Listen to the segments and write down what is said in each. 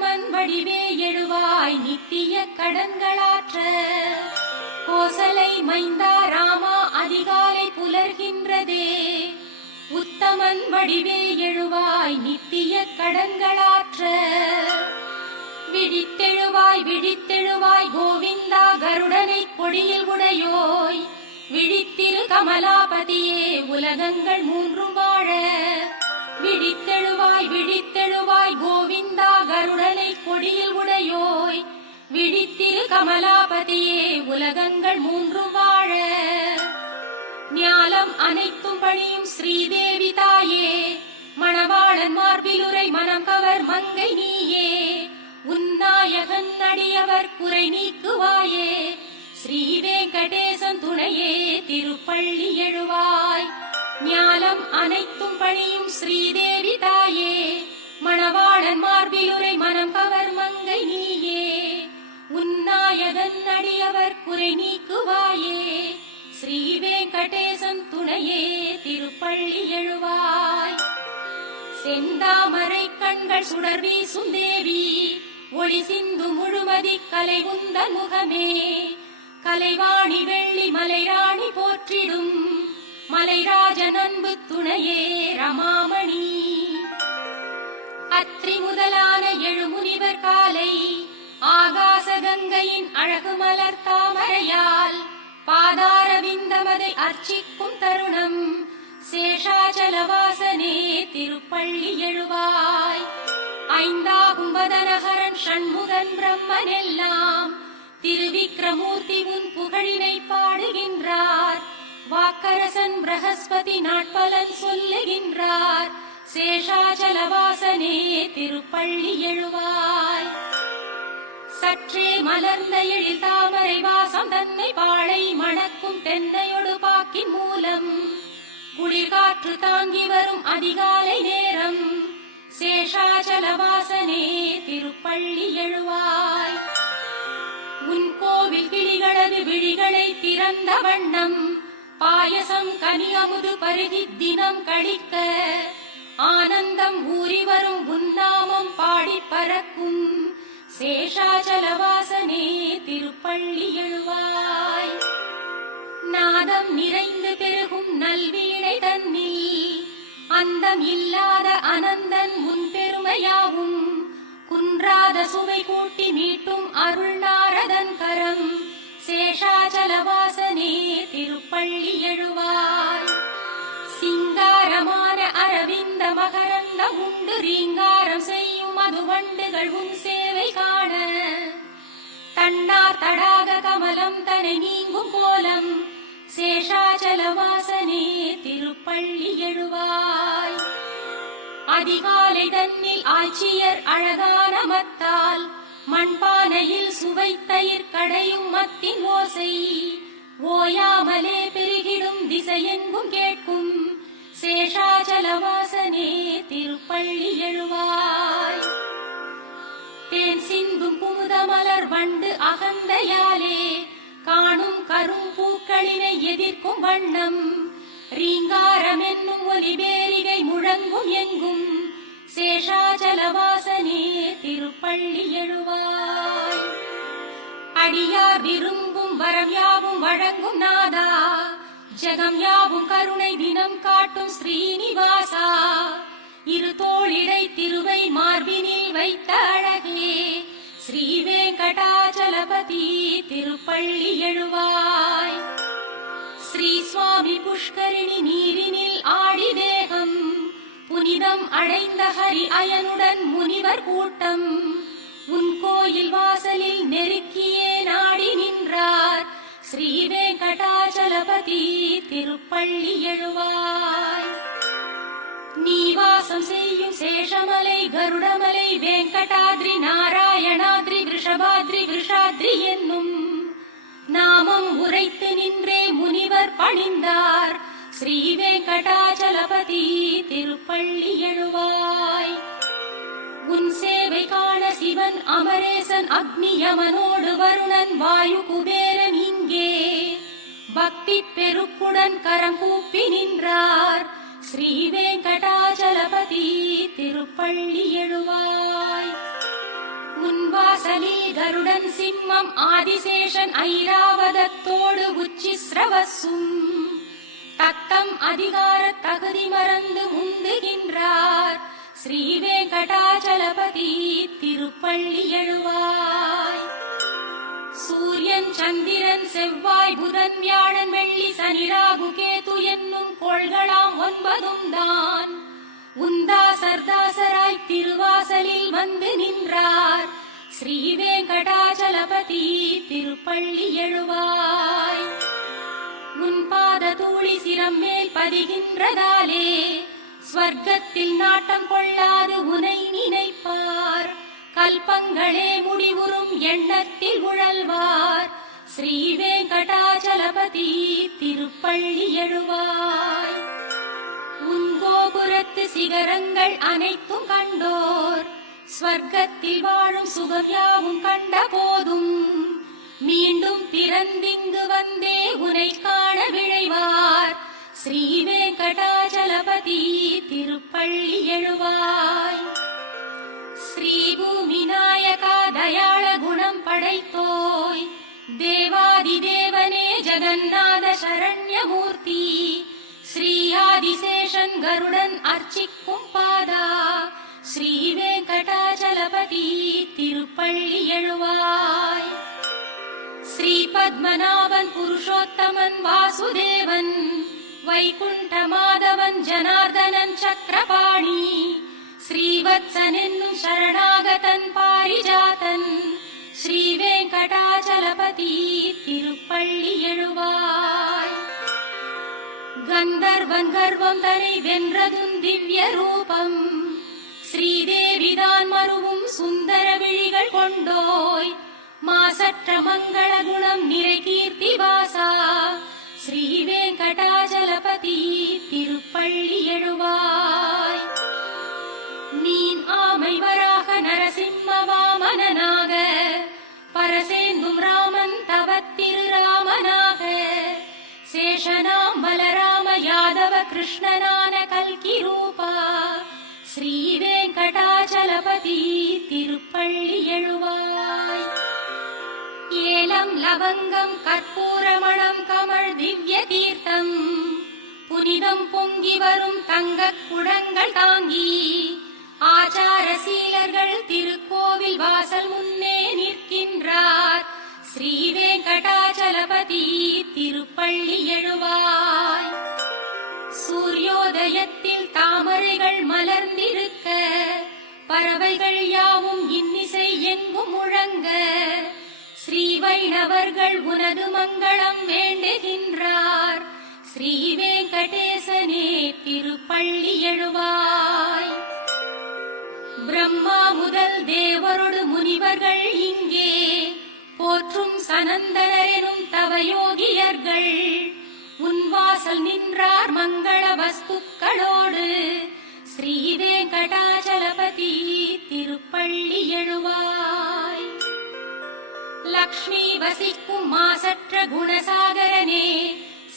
உத்தமன் வடிவே எழுவாய் நித்திய கடன்களாற்ற. கோசலை மைந்தா ராமா அதிகாலை புலர்கின்றதே. உத்தமன் வடிவே எழுவாய் நித்திய கடன்களாற்ற. விழித்தெழுவாய் விழித்தெழுவாய் கோவிந்தா கருடனை கொடியில் உடையோய். விழித்திரு கமலாபதியே உலகங்கள் மூன்றும் வாழ. விழித்தெழுவாய் விழித்தெழுவாய் கோவிந்தா கருடனை கொடியில் உடையோய். விழித்திரு கமலாபதியே உலகங்கள் மூன்றும் வாழ. ஞாலம் அனைத்தும் பணியும் ஸ்ரீதேவி தாயே. மணவாளன் மார்பிலுரை மனம் கவர் மங்கை நீயே. உன்னாயகன் அடியவர் குறை நீக்குவாயே. ஸ்ரீ வெங்கடேசன் துணையே திருப்பள்ளி எழுவாய். ஞாலம் அனைத்தும் பணியும் ஸ்ரீதேவி தாயே. மணவாளன் மார்பிலுரை மனம் கவர் மங்கை நீயே. உன்னாயகன் அடியவர் குறை நீக்குவாயே. ஸ்ரீ வெங்கடேசன் துணையே திருப்பள்ளி எழுவாய். செந்தாமரை கண்கள் சுடர் வீசும் தேவி. ஒளி சிந்து முழுமதி கலை உந்தன் முகமே. கலைவாணி வெள்ளி மலைராணி போற்றிடும். மலைராஜன் அன்பு துணையே ரமாமணி. அத்ரி முதலான எழுமுனிவர் காலை. ஆகாச கங்கையின் அழகு மலர் தாமரையால். பாதார விந்தமதை அர்ச்சிக்கும் தருணம். சேஷாச்சலவாசனே திருப்பள்ளி எழுவாய். ஐந்தாகும் வதனஹரன் ஷண்முகன் பிரம்மன் எல்லாம். திருவிக்ரமூர்த்தி உன் புகழினை பாடுகின்றார். வாக்கரசன் பிரகஸ்பதி நாட்பலன் சொல்லுகின்றார். சேஷாச்சலவாசனே திருப்பள்ளி எழுவாய். சற்றே மலர்ந்த எழில் தாமரை வாசம் தன்னை பாழை மணக்கும் தென்னையொடு பாக்கின் மூலம். குளிர்காற்று தாங்கி வரும் அதிகாலை நேரம். சேஷாச்சலவாசனே திருப்பள்ளி எழுவாய். உன் கோவில் கிளிகளது விழிகளை திறந்த வண்ணம். பாயசம் கனியமுது பருகி தினம் கழிக்க. ஆனந்தம் ஊறி வரும் உன்னாமம் பாடி பறக்கும். சேஷாச்சலவாசனே திருப்பள்ளி எழுவாய். நாதம் நிறைந்து பெருகும் நல்வீணை தன்னில். அந்தம் இல்லாத அனந்தன் முன் பெருமையாவும். குன்றாத சுவை கூட்டி மீட்டும் அருள் நாரதன் கரம். சேஷாச்சலவாசனே திருப்பள்ளி எழுவாய். சிங்காரமான அரவிந்த மகரந்த உண்டு ரீங்காரம் செய்யும் மதுவண்டுகள் உன் சேவை காண. தன்னார் தடாக கமலம் தனை நீங்கும் கோலம். சேஷாச்சலவாசனே திருப்பள்ளி எழுவாய். அதிகாலை தன்னில் ஆட்சியர் அழகான மத்தால். மண்பானையில் சுவை தயிர் கடையும் மத்தின் ஓசை. ஓயாமலே பெருகிடும் திசையெங்கும் கேட்கும். சேஷாச்சலவாசனே திருப்பள்ளி எழுவாய். தேன் சிந்தும் குமுத மலர் வண்டு அகந்தையாலே. காணும் கரும் பூக்களினை எதிர்க்கும் வண்ணம். ரீங்காரம் என்னும் ஒலிபேரிகை முழங்கும் எங்கும். சேஷாச்சலவாசனே திருப்பள்ளி எழுவாய். அடியார் விரும்பும் வரம் யாவும் வழங்கும் நாதா. ஜெகம் யாவும் கருணை தினம் காட்டும் ஸ்ரீனிவாசா. இரு தோளிடை திருவை மார்பினில் வைத்த அழகே. ஸ்ரீ வெங்கடாச்சலபதி திருப்பள்ளி எழுவாய். ஸ்ரீ சுவாமி புஷ்கரிணி நீரினில் ஆடி தேகம். புனிதம் அடைந்த ஹரி அயனுடன் முனிவர் கூட்டம். உன் கோயில் வாசலில் நெருக்கியே நாடி நின்றார். ஸ்ரீ வெங்கடாச்சலபதி திருப்பள்ளி எழுவாய். நீவாசம் செய்யும் சேஷமலை கருடமலை வெங்கடாத்ரி நாராயணாத்ரி விஷபாத்ரி விஷாத்ரி என்னும் நாமம் உரைத்து நின்றே முனிவர் பணிந்தார். ஸ்ரீ வெங்கடாச்சலபதி திருப்பள்ளி எழுவாய். உன் சேவை காண சிவன் அமரேசன் அக்னி யமனோடு வருணன் வாயு குபேரன் இங்கே பக்தி பெருக்குடன் கரம் கூப்பி நின்றார். ஸ்ரீ வெங்கடாச்சலபதி திருப்பள்ளி எழுவாய். முன்வாசலில் கருடன் சிம்மம் ஆதிசேஷன் ஐராவதத்தோடு உச்சி ஸ்ரவசும் தத்தம் அதிகார தகுதி மறந்து முந்துகின்றார் ஸ்ரீ வெங்கடாச்சலபதி திருப்பள்ளி எழுவாய். சூரியன் சந்திரன் செவ்வாய் புதன் வியாழன் வெள்ளி சனி ராகு கேது என்னும் கோள்களாம் 9 தான் உந்தாசர்தாசராய் திருவாசலில் வந்து நின்றார் ஸ்ரீ வெங்கடாச்சலபதி திருப்பள்ளி எழுவாய். முன்பாத தூளி சிரம் மேல் பதிகின்றதாலே ஸ்வர்க்கத்தில் நாட்டம் கொள்ளாது உனை நினைப்பார் கல்பங்களே முடிவுறும் எண்ணத்தில் உழல்வார் ஸ்ரீ வெங்கடாச்சலபதி திருப்பள்ளி எழுவாய். உன் கோபுரத்து சிகரங்கள் அனைத்தும் கண்டோர் ஸ்வர்க்கத்தில் வாழும் சுகம் யாவும் கண்ட போதும் மீண்டும் பிறந்திங்கு வந்தே உனை காண விழைவார் ஸ்ரீ வெங்கடாச்சலபதி திருப்பள்ளி எழுவாய். ஸ்ரீ பூமி நாயகா தயாள குணம் படைத்தோய் தேவாதி தேவனே ஜெகநாத சரண்யமூர்த்தி ஸ்ரீ ஆதிசேஷன் கருடன் அர்ச்சிக்கும் பாதா ஸ்ரீ வெங்கடாச்சலபதி திருப்பள்ளி எழுவாய். ஸ்ரீ பத்மநாபன் புருஷோத்தமன் வாசுதேவன் வைகுண்ட மாதவன் ஜனார்தனன் சக்கரபாணி ஸ்ரீவத்சன் என்னும் சரணாகதன் பாரிஜாதன் ஸ்ரீ வெங்கடாச்சலபதி திருப்பள்ளி எழுவாய். கந்தர்வன் கர்வம் தனை வென்றதும் திவ்ய ரூபம் ஸ்ரீதேவிதான் மருவும் சுந்தர விழிகள் கொண்டோய் மாசற்ற மங்கள குணம் நிறை கீர்த்தி வாசா ஸ்ரீ வெங்கடாச்சலபதி திருப்பள்ளி எழுவாய். மீன் ஆமை வராக நரசிம்ம வாமனனாக பரசேந்தும் ராமன் தவத்திரு ராமனாக சேஷனாம் பலராம யாதவ கிருஷ்ணனான கல்கி ரூபா ஸ்ரீ வெங்கடாச்சலபதி திருப்பள்ளி எழுவாய். ஏலம் லவங்கம் கற்பூரமணம் கமழ் திவ்ய தீர்த்தம் புனிதம் பொங்கி வரும் தங்கக் குடங்கள் தாங்கி ஆச்சார சீலர்கள் திருக்கோவில் வாசல் முன்னே நிற்கின்றார் ஸ்ரீ வெங்கடாச்சலபதி திருப்பள்ளி எழுவாய். சூரியோதயத்தில் தாமரைகள் மலர்ந்திருக்க பறவைகள் யாவும் இன்னிசை எங்கும் முழங்க ஸ்ரீ வைணவர்கள் உனது மங்களம் வேண்டுகின்றார் ஸ்ரீ வெங்கடேசனே திருப்பள்ளி எழுவாய். பிரம்மா முதல் தேவரோடு முனிவர்கள் இங்கே போற்றும் சனந்தனரெனும் தவயோகியர்கள் உன் வாசல் நின்றார் மங்கள வஸ்துக்களோடு ஸ்ரீ வெங்கடாச்சலபதி திருப்பள்ளி எழுவாய். லக்ஷ்மி வசிக்கும் மாசற்ற குணசாகரனே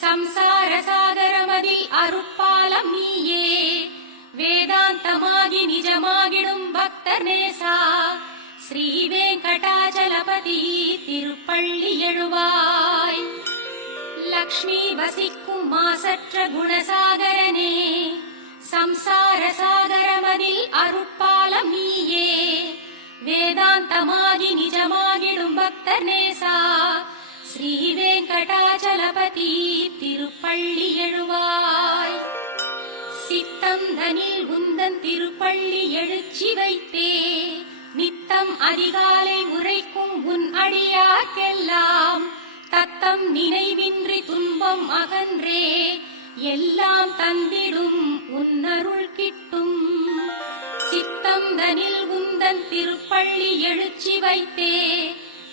சம்சார சாகரமதில் அருட்பாலம் நீயே வேதாந்தமாகி நிஜமாகிடும் பக்தர் நேசா ஸ்ரீ வெங்கடாச்சலபதி திருப்பள்ளி எழுவாய். லக்ஷ்மி வசிக்கும் மாசற்ற குணசாகரனே சம்சார சாகரமதில் அருட்பாலம் நீயே வேதாந்தமாகி நிஜமாகிடும் பக்தர் நேசா ஸ்ரீ வெங்கடாச்சலபதி திருப்பள்ளி எழுவாய். சித்தம் தனில் உந்தன் திருப்பள்ளி எழுச்சி வைத்தே நித்தம் அதிகாலை உரைக்கும் உன் அடியார்க்கெல்லாம் தத்தம் நினைவின்றி துன்பம் அகன்றே எல்லாம் தந்திடும் உன்னருள் கிட்டும். சித்தம் தனில் உந்தன் திருப்பள்ளி எழுச்சி வைத்தே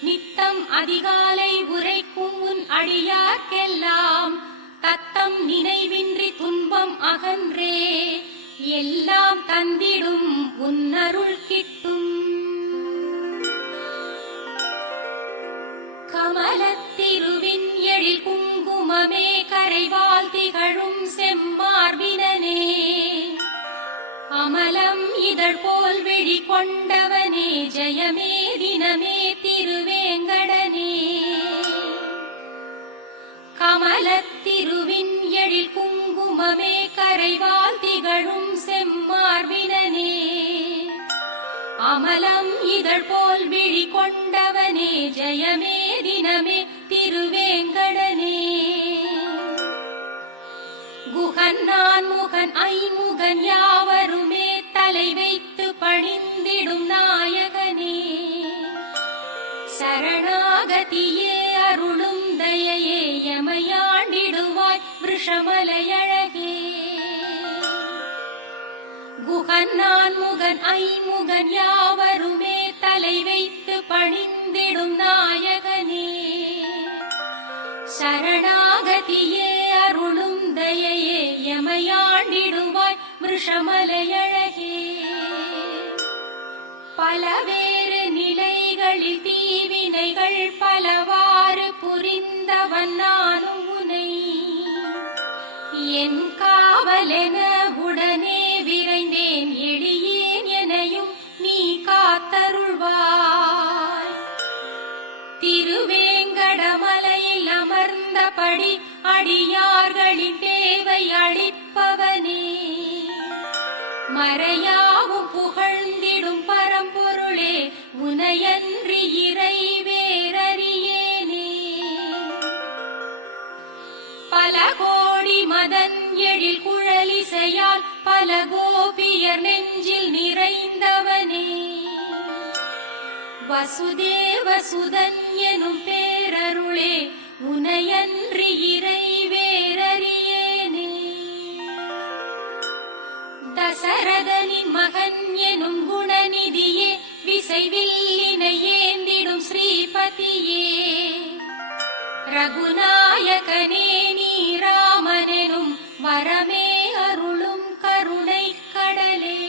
நித்தம் அதிகாலை உரைக்கும் உன் அடியார்க்கெல்லாம் தத்தம் நினைவின்றி துன்பம் அகன்றே எல்லாம் தந்திடும் உன்னருள் கிட்டும். கமலத்திருவின் எழில் குங்குமமே கரைவால் திகழும் செம்மார்பினனே அமலம் இதழ் போல் விழி கொண்டவனே ஜெயமே தினமே திருவேங்கடனே. கமலத்திருவின் எழில் குங்குமமே கரைவால் திகழும் செம்மார்பினனே. அமலம் இதழ் போல் விழி கொண்டவனே ஜெயமே தினமே திருவேங்கடனே. குகன் நான் முகன் ஐமுகன் யாவருமே தலை வைத்து பணிந்திடும் நாயகனே. சரணாகதியே அருளும் தயையே எமையாண்டிடுவாய் விஷமலையழகே. குகன் நான் முகன் ஐமுகன் யாவருமே தலை வைத்து பணிந்திடும் நாயகனே. சரணாகதியே அருளும் தயையே எமையாண்டிடுவாய் விஷமலையழகே. பலவேறு நிலைகளில் தீவினைகள் பலவாறு புரிந்தவன் நானும் உனை. என் காவலென உடனே விரைந்தேன் எளியேன் எனையும் நீ காத்தருள்வாய். திருவேங்கடமலையில் அமர்ந்தபடி அடியார்களின் தேவை அளிப்பவனே. மறையாவும் புகழ்ந்திடும் பரம்பொருளே உனையன்றி இறை வேறறியேனே. பல கோடி மதன் எழில் குழலிசையால் பல கோபியர் நெஞ்சில் நிறைந்தவனே. வசுதேவ சுதன் எனும் பேரருளே உனையன்றி இறை வேறறியேனே. தசரதனின் மகன் எனும் குணநிதியே விசைவில்லினை ஏந்திடும் ஸ்ரீபதியே. ரகுநாயகனே நீ ராமனெனும் வரமே அருளும் கருணை கடலே.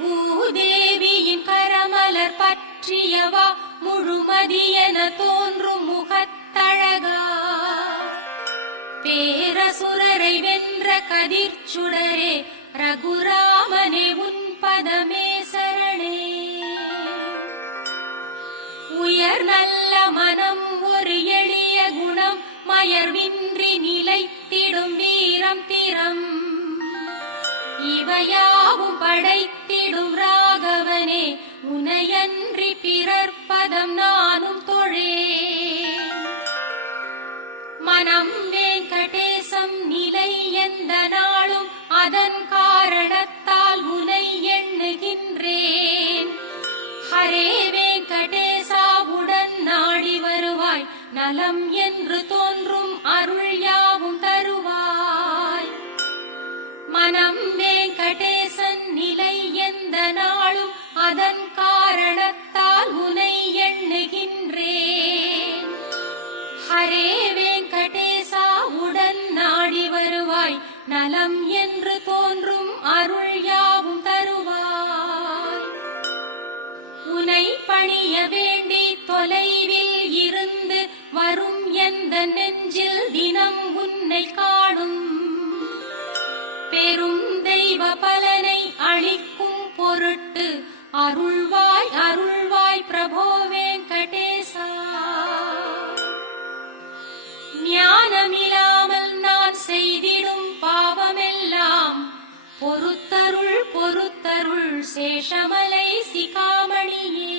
பூதேவியின் கரமலர் பற்றியவா முழுமதியென தோன்றும் முகத்தழகா. பேரசுரரை வென்ற கதிர்ச்சுடரே ரகுராமனே உன் பதமே சரணே. உயர் நல்ல மனம் ஒரு எளிய குணம் மயர்வின்றி நிலைத்திடும் வீரம் திறம். இவையாவும் படைத்திடும் ராகவனே உனையன்றி பிறர் பதம் நானும் தொழேன். மனம் வெங்கடேசம் நிலை எந்த நாளும் அதன் காரணத்தால் உனை எண்ணுகின்றேன். ஹரே வெங்கடேசாவுடன் நாடி வருவாய் நலம் என்று தோன்றும் அருள் யாவும் தருவாய். மனம் வெங்கடேசன் நிலை எந்த நாளும் அதன் காரணத்தால் உனை எண்ணுகின்றேன். ஹரே வெங்கடேசாவுடன் நாடி வருவாய் நலம் என்று தோன்றும் அருள் யாவும் தருவாய். உனை பணிய வேண்டி தொலைவில் இருந்து வரும் எந்த நெஞ்சில் தினம் உன்னை காணும். பெரும் தெய்வ பலனை அளிக்கும் பொருட்டு அருள்வாய் அருள்வாய் பிரபோ வெங்கடேசா. ஞானமில்லாமல் நான் செய்திடும் பாவமெல்லாம் பொறுத்தருள் பொறுத்தருள் சேஷமலை சிகாமணியே.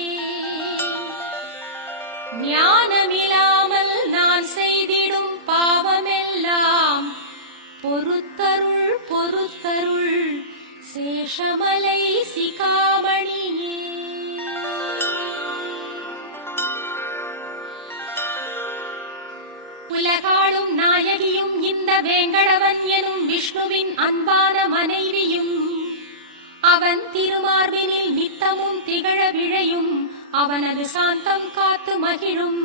ஞானமில்லாமல் நான் செய்திடும் பாவமெல்லாம் பொறுத்தருள் பொறுத்தருள் சேஷமலை சிகாமணியே. உலகாளும் நாயகியும் இந்த வேங்கடவன் எனும் விஷ்ணுவின் அன்பான மனைவியும். அவன் திருமார்பினில் நித்தமும் திகழ விழையும் அவனது சாந்தம் காத்து மகிழும்.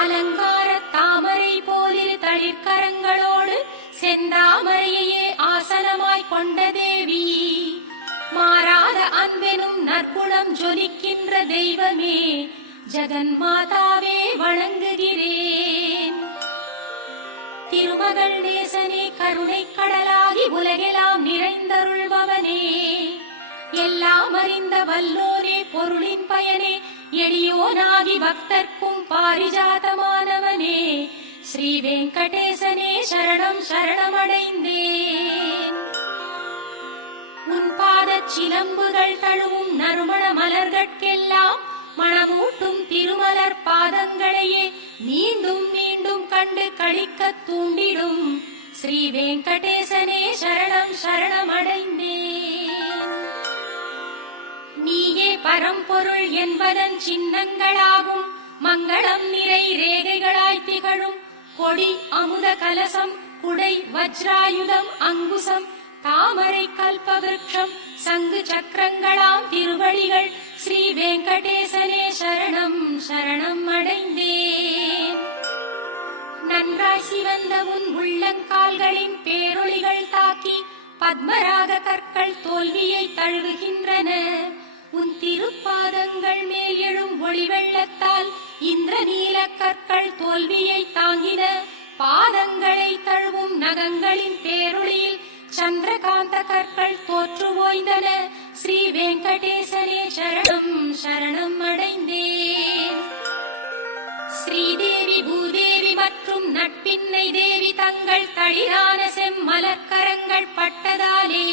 அலங்கார தாமரை போலிரு தளிர்கரங்களோடு செந்தாமரையே ஆசனமாய் கொண்ட தேவி. மாறாத அன்பெனும் நற்குணம் ஜொலிக்கின்ற தெய்வமே ஜெகன் மாதாவே வணங்குகிறேன். திருமகள் நேசனே கருணை கடலாகி உலகெல்லாம் நிறைந்தருள்பவனே. எல்லாம் அறிந்த வல்லோனே பொருளின் பயனே எளியோனாகி பக்தர்க்கும் பாரிஜாதமானவனே ஸ்ரீ வெங்கடேசனே சரணம் சரணமடைந்தேன். உன் பாதச் சிலம்புகள் தழுவும் நறுமண மலர்கட்கெல்லாம் மணமூட்டும் திருமலர் பாதங்களையே மீண்டும் மீண்டும் கண்டு களிக்கத் தூண்டிடும் ஸ்ரீ வெங்கடேசனே சரணம் சரணமடைந்தேன். நீயே பரம்பொருள் என்பதன் சின்னங்களாகும் மங்களம் நிறை ரேகைகளாய் திகழும் கொடி அமுத கலசம் குடை வஜ்ராயுதம் அங்குசம் தாமரை கல்பவிருட்சம் சங்கு சக்கரங்களாம் திருவடிகள் ஸ்ரீ வெங்கடேசனே சரணம் சரணம் அடைந்தேன். நன்றாய் சிவந்த உன் உள்ளங்கால்களின் பேரொளிகள் தாக்கி பத்மராக கற்கள் தோல்வியை தழுவுகின்றன. உன் திருப்பாதங்கள் மேல் எழும் ஒளி வெள்ளத்தால் இந்திரநீல கற்கள் தோல்வியை தாங்கின. பாதங்களை தழுவும் நகங்களின் பேரொளியில் சந்திரகாந்த கற்கள் தோற்று ஓய்ந்தன. ஸ்ரீ வெங்கடேசனே சரணம் சரணம் அடைந்தேன். ஸ்ரீதேவி பூதேவி மற்றும் நட்பின்னை தேவி தங்கள் தளிரான செம்மலர்கரங்கள் பட்டதாலே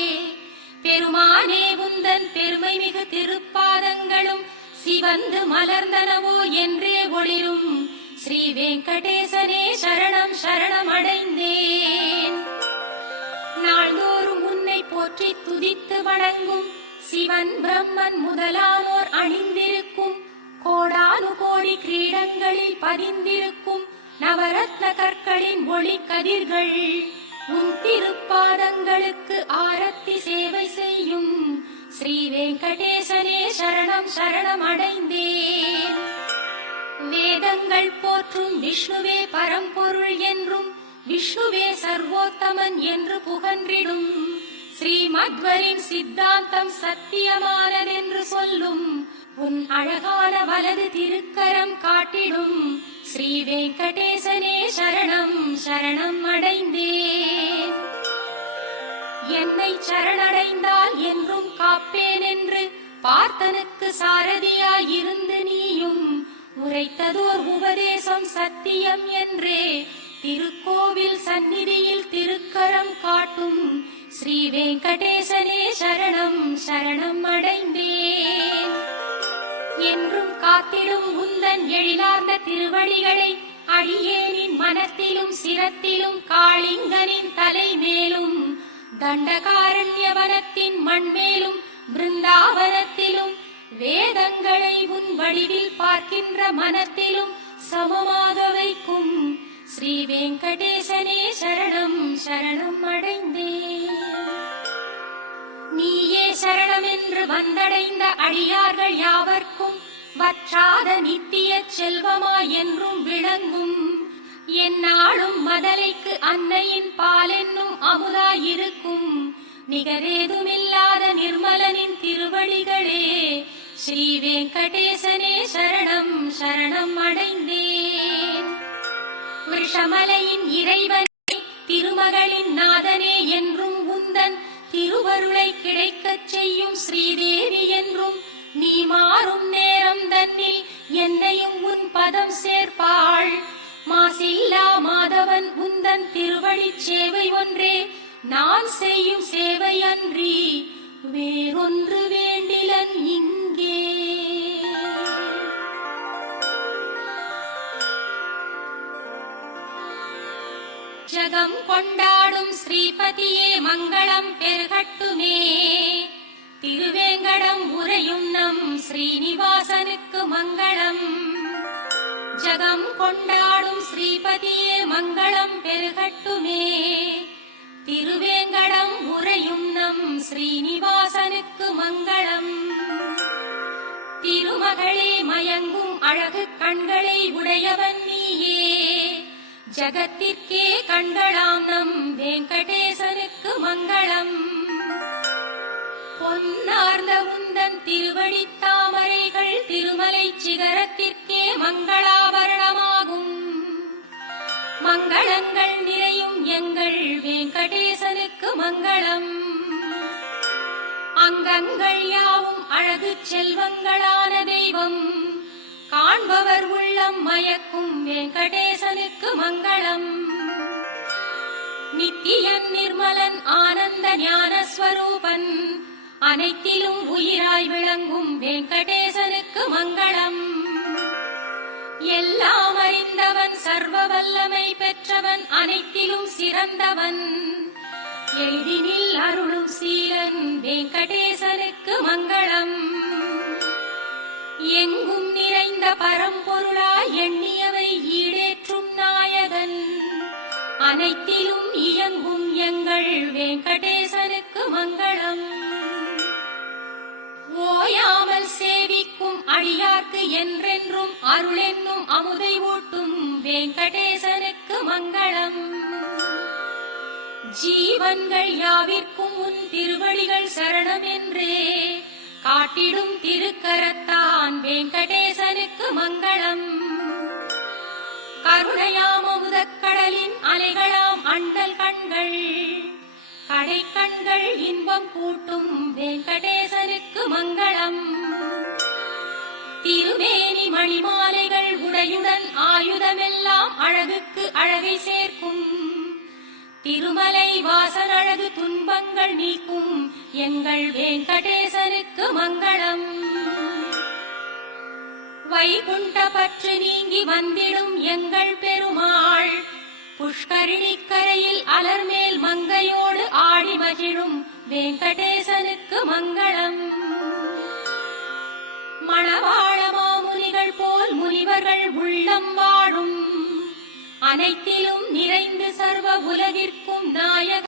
பெருமானே உந்தன் பெருமை மிகு திருப்பாதங்களும் சிவந்து மலர்ந்தனவோ என்றே ஒளிரும் ஸ்ரீ வெங்கடேசனே சரணம் சரணம் அடைந்தேன். நாள்தோறும் உன்னை போற்றி துதித்து வணங்கும் சிவன் பிரம்மன் முதலானோர் அணிந்திருக்கும் கோடானு கோடி கிரீடங்களில் பதிந்திருக்கும் நவரத்ன கற்களின் ஒளி கதிர்கள் உன் திருப்பாதங்களுக்கு ஆரத்தி சேவை செய்யும் ஸ்ரீ வெங்கடேசனே சரணம் சரணம் அடைந்தேன். வேதங்கள் போற்றும் விஷ்ணுவே பரம்பொருள் என்றும் விஷ்ணுவே சர்வோத்தமன் என்று புகன்றிடும் ஸ்ரீமத்வரின் சித்தாந்தம் சத்தியமானதென்று சொல்லும் உன் அழகான வலது திருக்கரம் காட்டிடும் ஸ்ரீ வெங்கடேசனே சரணம் சரணம் அடைந்தேன். என்னை சரணடைந்தால் என்றும் காப்பேன் என்று பார்த்தனுக்கு சாரதியாயிருந்து நீயும் உரைத்ததோர் உபதேசம் சத்தியம் என்றே திருக்கோவில் சந்நிதியில் திருக்கரம் காட்டும் ஸ்ரீ வெங்கடேசனே சரணம் சரணம் அடைந்தேன். என்றும் காத்திடும் உந்தன் எழிலார்ந்த திருவடிகளை அடியேனின் மனத்திலும் சிரத்திலும் காளிங்கனின் தலை மேலும் தண்டகாரண்யவனத்தின் மண்மேலும் பிருந்தாவனத்திலும் வேதங்களை உன் வடிவில் பார்க்கின்ற மனத்திலும் சமமாக வைக்கும் ஸ்ரீ வெங்கடேசனே சரணம் சரணம் அடைந்தேன். நீயே சரணம் என்று வந்தடைந்த அடியார்கள் யாவர்க்கும் வற்றாத நித்திய செல்வமாய் என்றும் விளங்கும் எந்நாளும் மதலைக்கு அன்னையின் பாலென்னும் அமுதாயிருக்கும் நிகரேதுமில்லாத நிர்மலனின் திருவடிகளே ஸ்ரீ வெங்கடேசனே சரணம் சரணம் அடைந்தேன். விஷமலையின் இறைவனே திருமகளின் நாதனே என்றும் உந்தன் திருவருளை கிடைக்கச் செய்யும் ஸ்ரீதேவி என்றும் நீ மாறும் நேரம் தன்னில் என்னையும் உன் பதம் சேர்ப்பாள். மாசில்லா மாதவன் உந்தன் திருவடிச் சேவை ஒன்றே நான் செய்யும் சேவை அன்றி வேறொன்று வேண்டிலன் இங்கே. ஜகம் கொண்டாடும் ஸ்ரீபதியே மங்களம் பெருகட்டுமே. திருவேங்கடம் உரையும் நம் ஸ்ரீனிவாசனுக்கு மங்களம். ஜகம் கொண்டாடும் ஸ்ரீபதியே மங்களம் பெருகட்டுமே. திருவேங்கடம் உரையும் நம் ஸ்ரீனிவாசனுக்கு மங்களம். திருமகளே மயங்கும் அழகு கண்களை உடையவன் நீயே. ஜகத்திற்கே கண்களாம் நம் வெங்கடேசனுக்கு மங்களம். பொன்னார்ந்த உந்தன் திருவடித் தாமரைகள் திருமலை சிகரத்திற்கே மங்களாபரணமாகும். மங்களங்கள் நிறையும் எங்கள் வெங்கடேசனுக்கு மங்களம். அங்கங்கள் யாவும் அழகு செல்வங்களான தெய்வம் காண்பவர் உள்ளம் மயக்கும் வெங்கடேசனுக்கு மங்களம். நித்தியன் நிர்மலன் ஆனந்த ஞானஸ்வரூபன் அனைத்திலும் உயிராய் விளங்கும் வெங்கடேசனுக்கு மங்களம். எல்லாம் அறிந்தவன் சர்வ வல்லமை பெற்றவன் அனைத்திலும் சிறந்தவன் எளிதினில் அருளும் சீலன் வெங்கடேசனுக்கு மங்களம். எங்கும் நிறைந்த பரம்பொருளாய் எண்ணியவை ஈடேற்றும் நாயகன் அனைத்திலும் இயங்கும் எங்கள் வெங்கடேசனுக்கு மங்களம். ஓயாமல் சேவிக்கும் அடியார்க்கு என்றென்றும் அருளென்னும் அமுதை ஊட்டும் வெங்கடேசனுக்கு மங்களம். ஜீவன்கள் யாவிற்கும் உன் திருவடிகள் சரணம் என்றே காட்டிடும் திருக்கரத்தான் வெங்கடேசனுக்கு மங்களம். கருணையாம் அமுதக்கடலின் அலைகளாம் அண்டல் கண்கள் கடைக்கண்கள் இன்பம் கூட்டும் வெங்கடேசனுக்கு மங்களம். திருமேனி மணிமாலைகள் உடையுடன் ஆயுதமெல்லாம் அழகுக்கு அழகை சேர்க்கும் திருமலை வாசன் அழகு துன்பங்கள் நீக்கும் எங்கள் வெங்கடேசனுக்கு மங்களம். வைகுண்ட பற்று நீங்கி வந்திடும் எங்கள் பெருமாள் புஷ்கரிணிக்கரையில் அலர்மேல் மங்கையோடு ஆடி மகிழும் வெங்கடேசனுக்கு மங்களம். மணவாள மாமுனிகள் போல் முனிவர்கள் உள்ளம் வாழும் அனைத்திலும் நிறைந்து சர்வ உலகிற்கும் நாயக